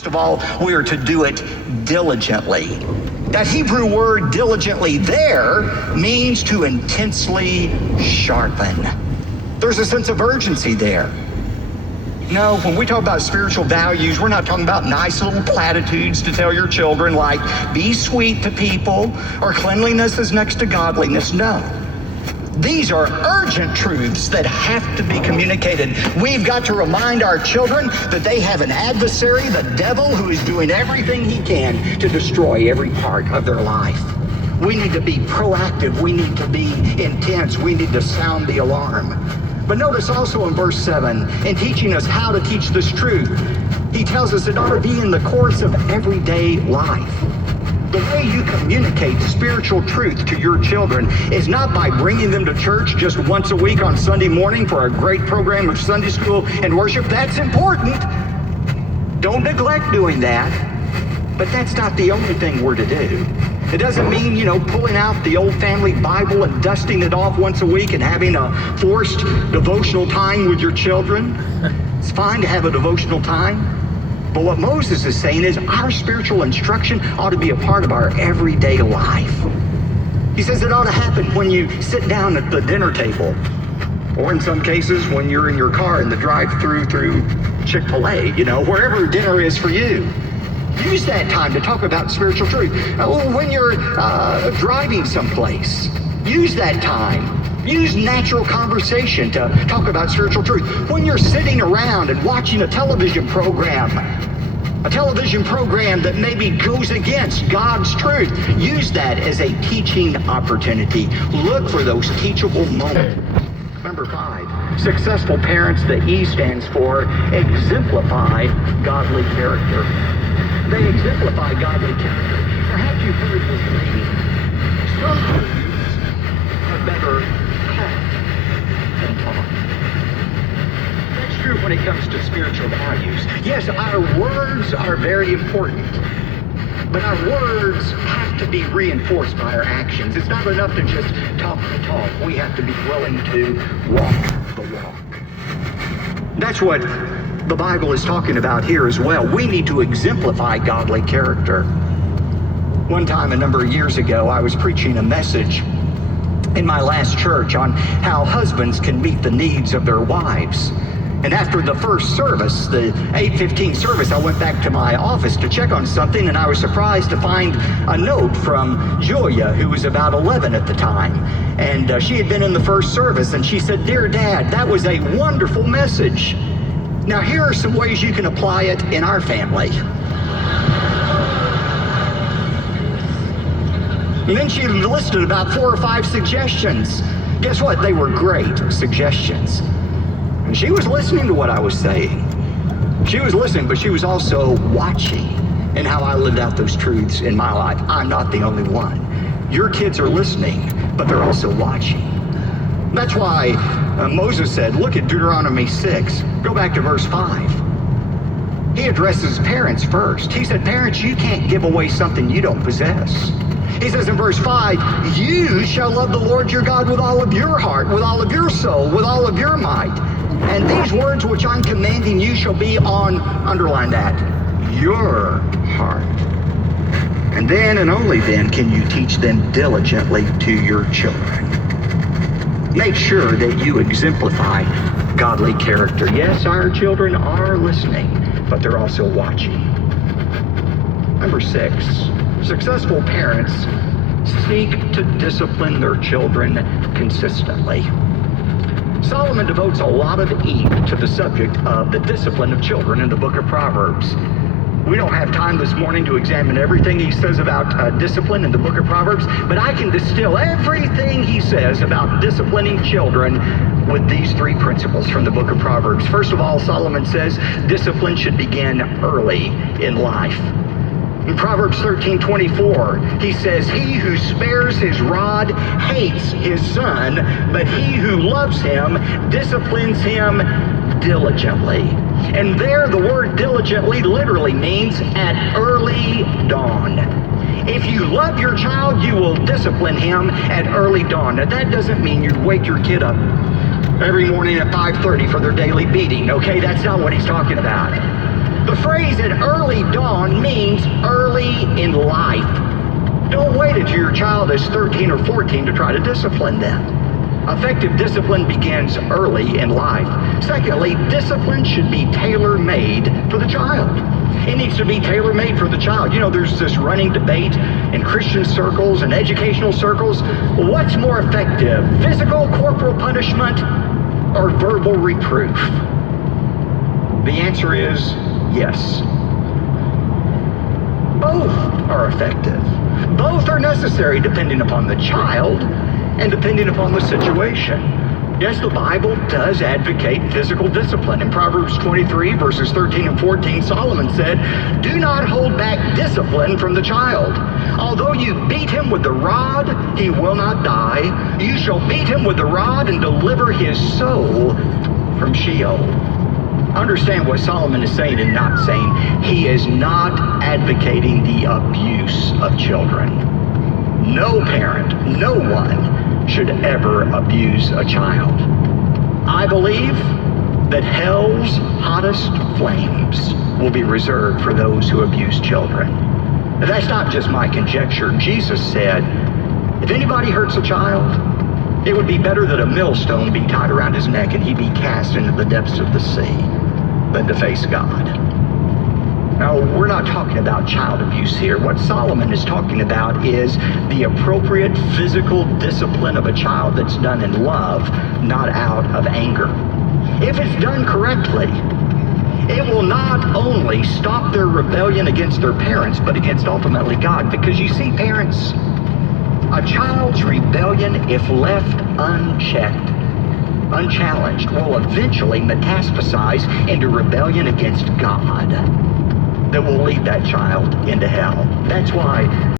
First of all, we are to do it diligently. That Hebrew word diligently there means to intensely sharpen. There's a sense of urgency there. No, when we talk about spiritual values, we're not talking about nice little platitudes to tell your children like, be sweet to people, or cleanliness is next to godliness. No. These are urgent truths that have to be communicated. We've got to remind our children that they have an adversary, the devil, who is doing everything he can to destroy every part of their life. We need to be proactive. We need to be intense. We need to sound the alarm. But notice also in verse 7, in teaching us how to teach this truth, he tells us it ought to be in the course of everyday life. The way you communicate spiritual truth to your children is not by bringing them to church just once a week on Sunday morning for a great program of Sunday school and worship. That's important. Don't neglect doing that. But that's not the only thing we're to do. It doesn't mean, pulling out the old family Bible and dusting it off once a week and having a forced devotional time with your children. It's fine to have a devotional time. But what Moses is saying is our spiritual instruction ought to be a part of our everyday life. He says it ought to happen when you sit down at the dinner table, or in some cases when you're in your car in the drive-through through Chick-fil-A, wherever dinner is for you. Use that time to talk about spiritual truth. When you're driving someplace, use that time. Use natural conversation to talk about spiritual truth. When you're sitting around and watching a television program that maybe goes against God's truth, use that as a teaching opportunity. Look for those teachable moments. Number 5, successful parents, the E stands for exemplify godly character. They exemplify godly character. Perhaps you've heard this saying, some truths are better taught than taught. That's true when it comes to spiritual values. Yes, our words are very important, but our words have to be reinforced by our actions. It's not enough to just talk the talk. We have to be willing to walk the walk. That's what the Bible is talking about here as well. We need to exemplify godly character. One time, a number of years ago, I was preaching a message in my last church on how husbands can meet the needs of their wives. And after the first service, the 8:15 service, I went back to my office to check on something, and I was surprised to find a note from Julia, who was about 11 at the time. And she had been in the first service, and she said, "Dear Dad, that was a wonderful message. Now, here are some ways you can apply it in our family." And then she listed about 4 or 5 suggestions. Guess what? They were great suggestions. And she was listening to what I was saying. She was listening, but she was also watching in how I lived out those truths in my life. I'm not the only one. Your kids are listening, but they're also watching. That's why Moses said, look at Deuteronomy 6. Go back to verse 5. He addresses parents first. He said, parents, you can't give away something you don't possess. He says in verse 5, you shall love the Lord your God with all of your heart, with all of your soul, with all of your might. And these words which I'm commanding you shall be on, underline that, your heart. And then and only then can you teach them diligently to your children. Make sure that you exemplify godly character. Yes, our children are listening, but they're also watching. Number 6, successful parents seek to discipline their children consistently. Solomon devotes a lot of ink to the subject of the discipline of children in the book of Proverbs. We don't have time this morning to examine everything he says about discipline in the book of Proverbs, but I can distill everything he says about disciplining children with these 3 principles from the book of Proverbs. First of all, Solomon says discipline should begin early in life. In Proverbs 13:24, he says, he who spares his rod hates his son, but he who loves him disciplines him diligently. And there the word diligently literally means at early dawn. If you love your child, you will discipline him at early dawn. Now that doesn't mean you wake your kid up every morning at 5:30 for their daily beating, okay? That's not what he's talking about. The phrase "at early dawn" means early in life. Don't wait until your child is 13 or 14 to try to discipline them. Effective discipline begins early in life. Secondly, discipline should be tailor-made for the child. It needs to be tailor-made for the child. You know, there's this running debate in Christian circles and educational circles. What's more effective, physical corporal punishment or verbal reproof? The answer is yes. Both are effective. Both are necessary depending upon the child and depending upon the situation. Yes, the Bible does advocate physical discipline. In Proverbs 23, verses 13 and 14, Solomon said, "Do not hold back discipline from the child. Although you beat him with the rod, he will not die. You shall beat him with the rod and deliver his soul from Sheol." Understand what Solomon is saying and not saying. He is not advocating the abuse of children. No parent, no one should ever abuse a child. I believe that hell's hottest flames will be reserved for those who abuse children. That's not just my conjecture. Jesus said, if anybody hurts a child, it would be better that a millstone be tied around his neck and he be cast into the depths of the sea than to face God. Now, we're not talking about child abuse here. What Solomon is talking about is the appropriate physical discipline of a child that's done in love, not out of anger. If it's done correctly, it will not only stop their rebellion against their parents, but against ultimately God. Because you see, parents, a child's rebellion, if left unchecked, unchallenged, will eventually metastasize into rebellion against God that will lead that child into hell. That's why